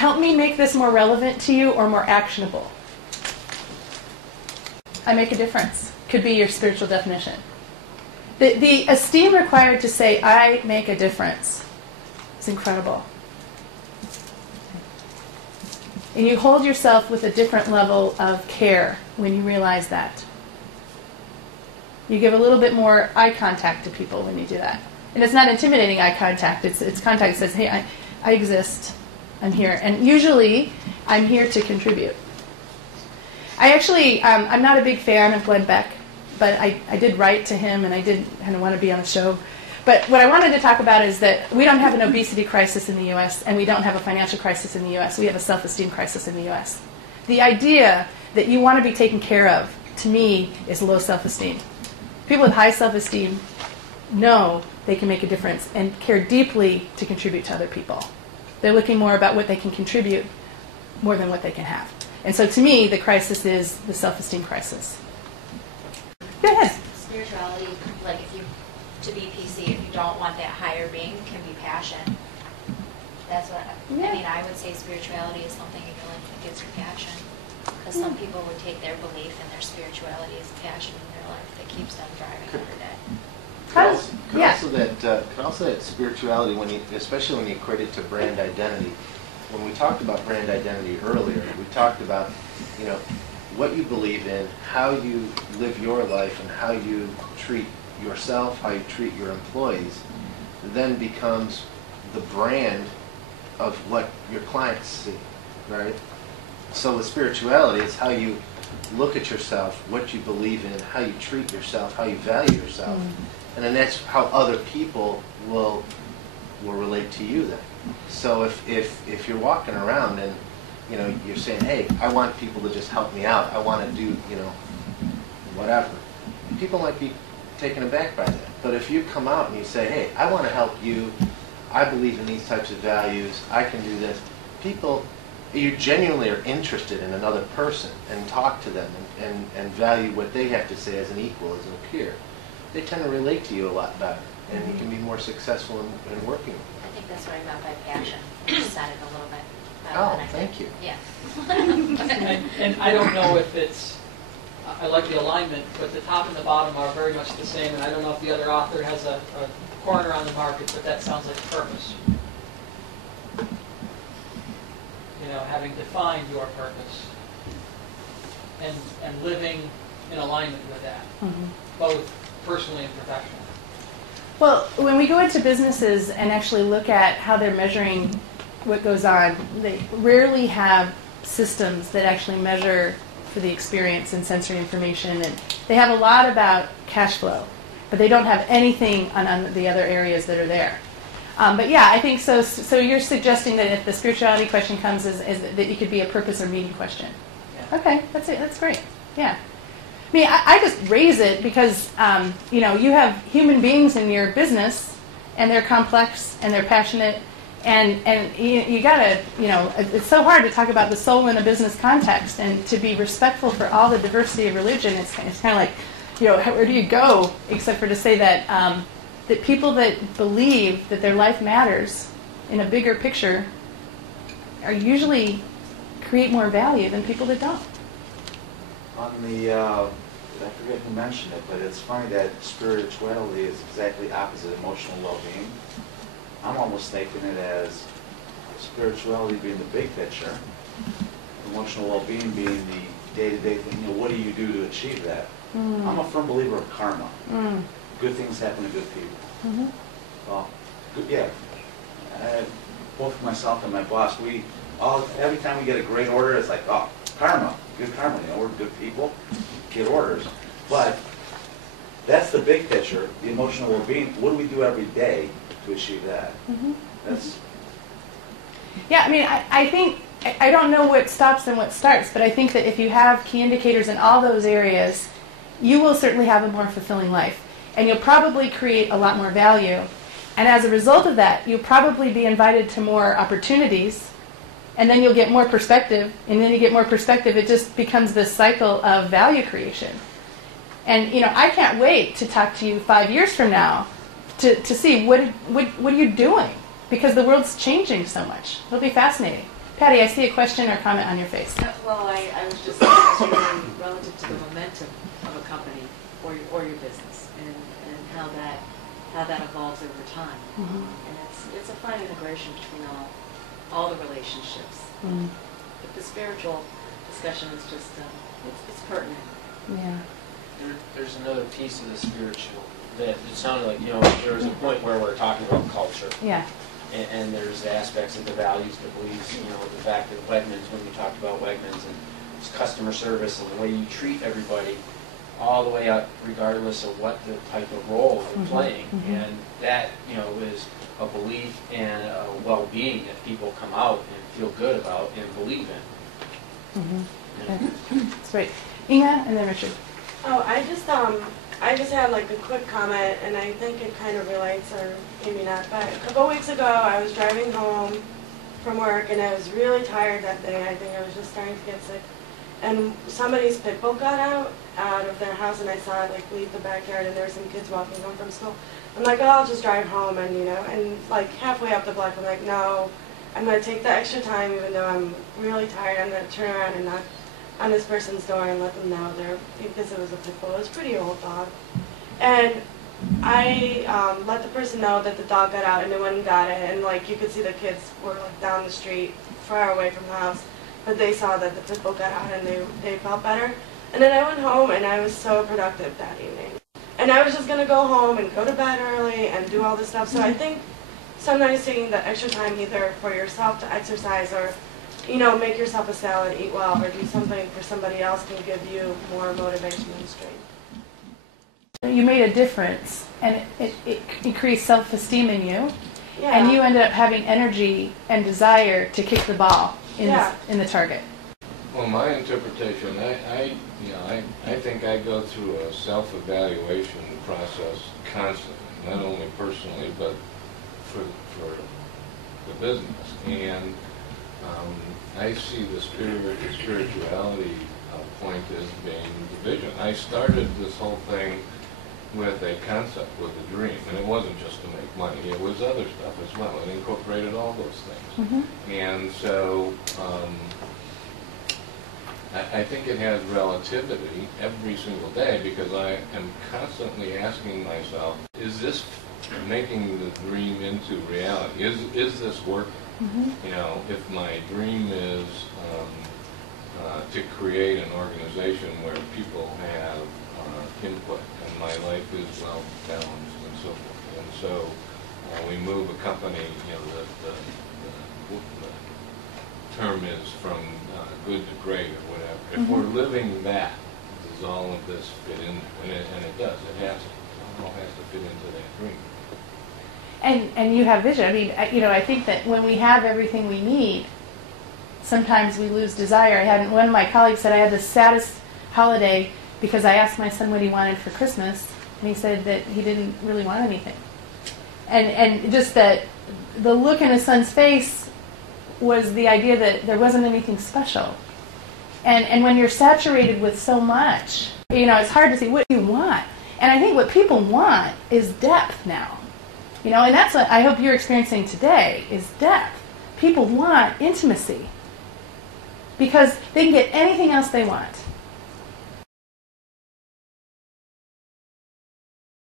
help me make this more relevant to you or more actionable. I make a difference. Could be your spiritual definition. The esteem required to say, I make a difference, is incredible. And you hold yourself with a different level of care when you realize that. You give a little bit more eye contact to people when you do that. And it's not intimidating eye contact. It's contact that says, hey, I exist. I'm here. And usually, I'm here to contribute. I actually, I'm not a big fan of Glenn Beck, but I did write to him, and I did kind of want to be on the show. But what I wanted to talk about is that we don't have an obesity crisis in the U.S., and we don't have a financial crisis in the U.S. We have a self-esteem crisis in the U.S. The idea that you want to be taken care of, to me, is low self-esteem. People with high self-esteem know they can make a difference and care deeply to contribute to other people. They're looking more about what they can contribute more than what they can have. And so to me, the crisis is the self-esteem crisis. Go ahead. Spirituality, like if you, to be PC, if you don't want that higher being, can be passion. That's what, I mean, I would say spirituality is something in your life that gives you passion. Because some people would take their belief and their spirituality as passion in their life that keeps them driving every day. Could also that spirituality, when you, especially when you equate it to brand identity. When we talked about brand identity earlier, we talked about, you know, what you believe in, how you live your life, and how you treat yourself, how you treat your employees, then becomes the brand of what your clients see, right? So with spirituality, it's how you look at yourself, what you believe in, how you treat yourself, how you value yourself, and then that's how other people will relate to you then. So if you're walking around and, you know, you're saying, hey, I want people to just help me out, I want to do, you know, whatever, people might be taken aback by that. But if you come out and you say, hey, I want to help you, I believe in these types of values, I can do this, people, you genuinely are interested in another person and talk to them and value what they have to say as an equal, as a peer, they tend to relate to you a lot better, and you can be more successful in working with them. I think that's what I meant by passion. I just said it a little bit better Oh, than I thank did. you. Yeah. and I don't know if it's, I like the alignment, but the top and the bottom are very much the same, and I don't know if the other author has a corner on the market, but that sounds like purpose. You know, having defined your purpose and living in alignment with that, both personally and professionally. Well, when we go into businesses and actually look at how they're measuring what goes on, they rarely have systems that actually measure for the experience and sensory information. And they have a lot about cash flow, but they don't have anything on the other areas that are there. But yeah, I think so. So you're suggesting that if the spirituality question comes, is that it could be a purpose or meaning question. Yeah. Okay, that's it. That's great. Yeah. I mean, I just raise it because, you know, you have human beings in your business, and they're complex, and they're passionate, and you gotta, you know, it's so hard to talk about the soul in a business context, and to be respectful for all the diversity of religion. It's kind of like, you know, where do you go except for to say that that people that believe that their life matters in a bigger picture are usually create more value than people that don't. On the, I forget who mentioned it, but it's funny that spirituality is exactly opposite emotional well-being. I'm almost thinking it as spirituality being the big picture, emotional well-being being the day-to-day thing. You know, what do you do to achieve that? I'm a firm believer of karma. Good things happen to good people. Well, good, yeah. Both myself and my boss, every time we get a great order, it's like, oh, karma. Good karma, you know, we're good people, get orders. But that's the big picture, the emotional well-being. What do we do every day to achieve that? That's. Yeah, I mean, I think, I don't know what stops and what starts, but I think that if you have key indicators in all those areas, you will certainly have a more fulfilling life. And you'll probably create a lot more value. And as a result of that, you'll probably be invited to more opportunities. And then you'll get more perspective, and then you get more perspective, it just becomes this cycle of value creation. And, you know, I can't wait to talk to you 5 years from now to see what are you doing? Because the world's changing so much. It'll be fascinating. Patty, I see a question or comment on your face. Well, I was just thinking relative to the momentum of a company or your business and how that evolves over time. Mhm. And it's a fine integration between all the relationships. Mm. But the spiritual discussion is just it's pertinent. Yeah. There's another piece of the spiritual that it sounded like, there was a point where we're talking about culture. Yeah. And there's aspects of the values, the beliefs, the fact that Wegmans, when we talked about Wegmans and customer service and the way you treat everybody, all the way up, regardless of what the type of role you're playing. And that, is a belief and a well-being that people come out and feel good about and believe in. That's great. Inga, and then Richard. Oh, I just had like a quick comment, and I think it kind of relates, or maybe not, but a couple weeks ago I was driving home from work, and I was really tired that day. I think I was just starting to get sick. And somebody's pit bull got out of their house, and I saw it like leave the backyard, and there were some kids walking home from school. I'm like, oh, I'll just drive home, and and like halfway up the block, I'm like, no, I'm going to take the extra time, even though I'm really tired. I'm going to turn around and knock on this person's door and let them know because it was a pit bull. It was a pretty old dog. And I let the person know that the dog got out, and they went and got it, and like you could see the kids were like down the street, far away from the house, but they saw that the pit bull got out, and they felt better. And then I went home, and I was so productive that evening. And I was just going to go home and go to bed early and do all this stuff. So I think sometimes taking the extra time either for yourself to exercise or make yourself a salad, eat well, or do something for somebody else can give you more motivation and strength. You made a difference, and it increased self-esteem in you, Yeah. and you ended up having energy and desire to kick the ball in the target. Well, my interpretation, I think I go through a self-evaluation process constantly, not only personally, but for the business. And I see the spirituality point as being the vision. I started this whole thing with a concept, with a dream, and it wasn't just to make money. It was other stuff as well. It incorporated all those things. And so I think it has relativity every single day because I am constantly asking myself, is this making the dream into reality? Is this working? If my dream is to create an organization where people have input and my life is well balanced and so forth. And so we move a company, the term is from good to great or whatever. If we're living that, does all of this fit in there? And it does. It has to. It all has to fit into that dream. And you have vision. I mean, I think that when we have everything we need, sometimes we lose desire. One of my colleagues said I had the saddest holiday because I asked my son what he wanted for Christmas, and he said that he didn't really want anything. And just that the look in his son's face was the idea that there wasn't anything special. And when you're saturated with so much, it's hard to see what you want. And I think what people want is depth now. And that's what I hope you're experiencing today, is depth. People want intimacy because they can get anything else they want.